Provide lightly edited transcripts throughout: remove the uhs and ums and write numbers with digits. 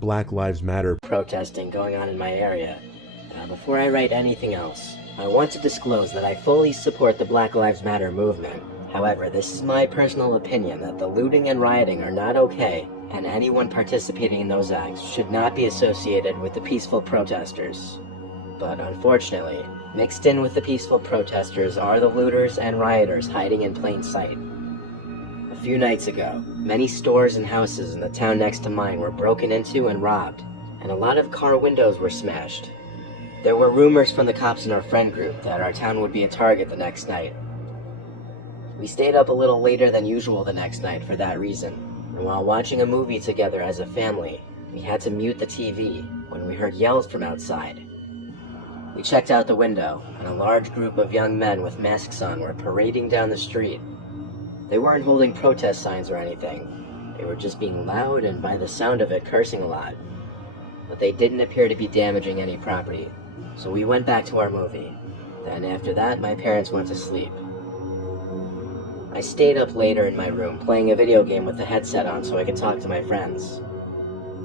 Black Lives Matter protesting going on in my area. Before I write anything else, I want to disclose that I fully support the Black Lives Matter movement. However, this is my personal opinion that the looting and rioting are not okay, and anyone participating in those acts should not be associated with the peaceful protesters. But unfortunately, mixed in with the peaceful protesters are the looters and rioters hiding in plain sight. A few nights ago, many stores and houses in the town next to mine were broken into and robbed, and a lot of car windows were smashed. There were rumors from the cops in our friend group that our town would be a target the next night. We stayed up a little later than usual the next night for that reason, and while watching a movie together as a family, we had to mute the TV when we heard yells from outside. We checked out the window, and a large group of young men with masks on were parading down the street. They weren't holding protest signs or anything. They were just being loud and, by the sound of it, cursing a lot. But they didn't appear to be damaging any property, so we went back to our movie. Then after that, my parents went to sleep. I stayed up later in my room playing a video game with the headset on so I could talk to my friends.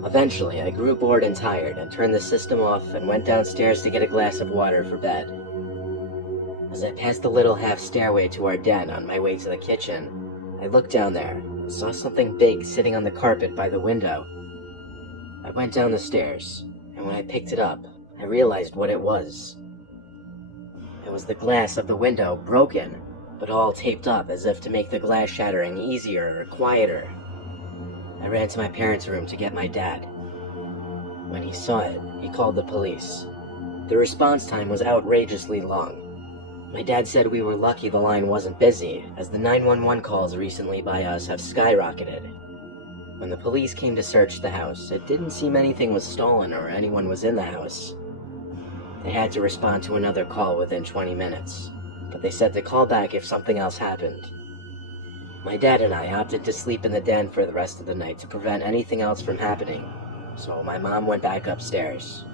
Eventually, I grew bored and tired and turned the system off and went downstairs to get a glass of water for bed. As I passed the little half stairway to our den on my way to the kitchen, I looked down there and saw something big sitting on the carpet by the window. I went down the stairs, and when I picked it up, I realized what it was. It was the glass of the window broken, but all taped up as if to make the glass shattering easier or quieter. I ran to my parents' room to get my dad. When he saw it, he called the police. The response time was outrageously long. My dad said we were lucky the line wasn't busy, as the 911 calls recently by us have skyrocketed. When the police came to search the house, it didn't seem anything was stolen or anyone was in the house. They had to respond to another call within 20 minutes, but they said to call back if something else happened. My dad and I opted to sleep in the den for the rest of the night to prevent anything else from happening, so my mom went back upstairs.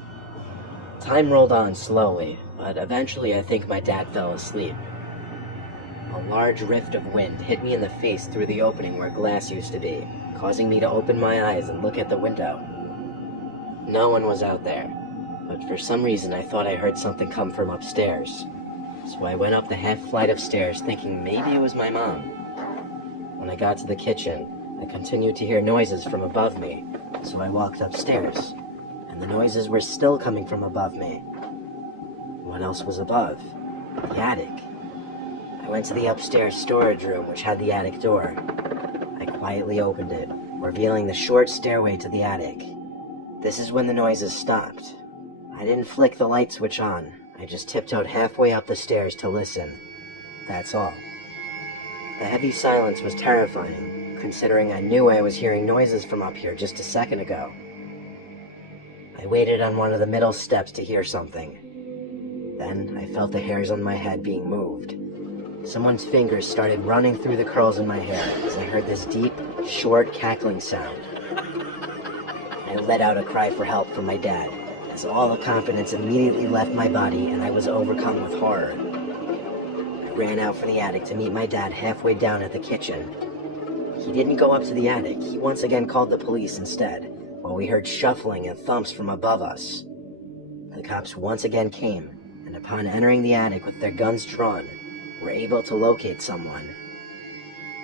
Time rolled on slowly, but eventually I think my dad fell asleep. A large rift of wind hit me in the face through the opening where glass used to be, causing me to open my eyes and look at the window. No one was out there, but for some reason I thought I heard something come from upstairs. So I went up the half flight of stairs thinking maybe it was my mom. When I got to the kitchen, I continued to hear noises from above me, so I walked upstairs, and the noises were still coming from above me. What else was above? The attic. I went to the upstairs storage room, which had the attic door. I quietly opened it, revealing the short stairway to the attic. This is when the noises stopped. I didn't flick the light switch on. I just tiptoed halfway up the stairs to listen. That's all. The heavy silence was terrifying, considering I knew I was hearing noises from up here just a second ago. I waited on one of the middle steps to hear something. Then I felt the hairs on my head being moved. Someone's fingers started running through the curls in my hair as I heard this deep, short, cackling sound. I let out a cry for help from my dad, as all the confidence immediately left my body and I was overcome with horror. I ran out from the attic to meet my dad halfway down at the kitchen. He didn't go up to the attic. He once again called the police instead, while we heard shuffling and thumps from above us. The cops once again came, and upon entering the attic with their guns drawn, were able to locate someone.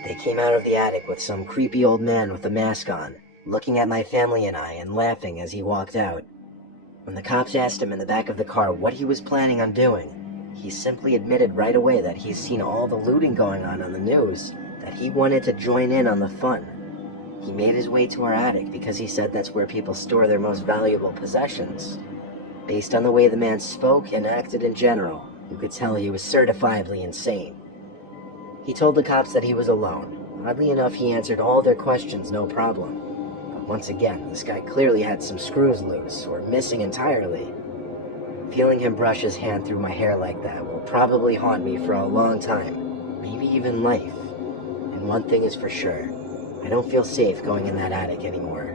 They came out of the attic with some creepy old man with a mask on, looking at my family and I and laughing as he walked out. When the cops asked him in the back of the car what he was planning on doing, he simply admitted right away that he's seen all the looting going on the news, that he wanted to join in on the fun. He made his way to our attic because he said that's where people store their most valuable possessions. Based on the way the man spoke and acted in general, you could tell he was certifiably insane. He told the cops that he was alone. Oddly enough, he answered all their questions no problem. But once again, this guy clearly had some screws loose, or missing entirely. Feeling him brush his hand through my hair like that will probably haunt me for a long time, maybe even life. And one thing is for sure, I don't feel safe going in that attic anymore.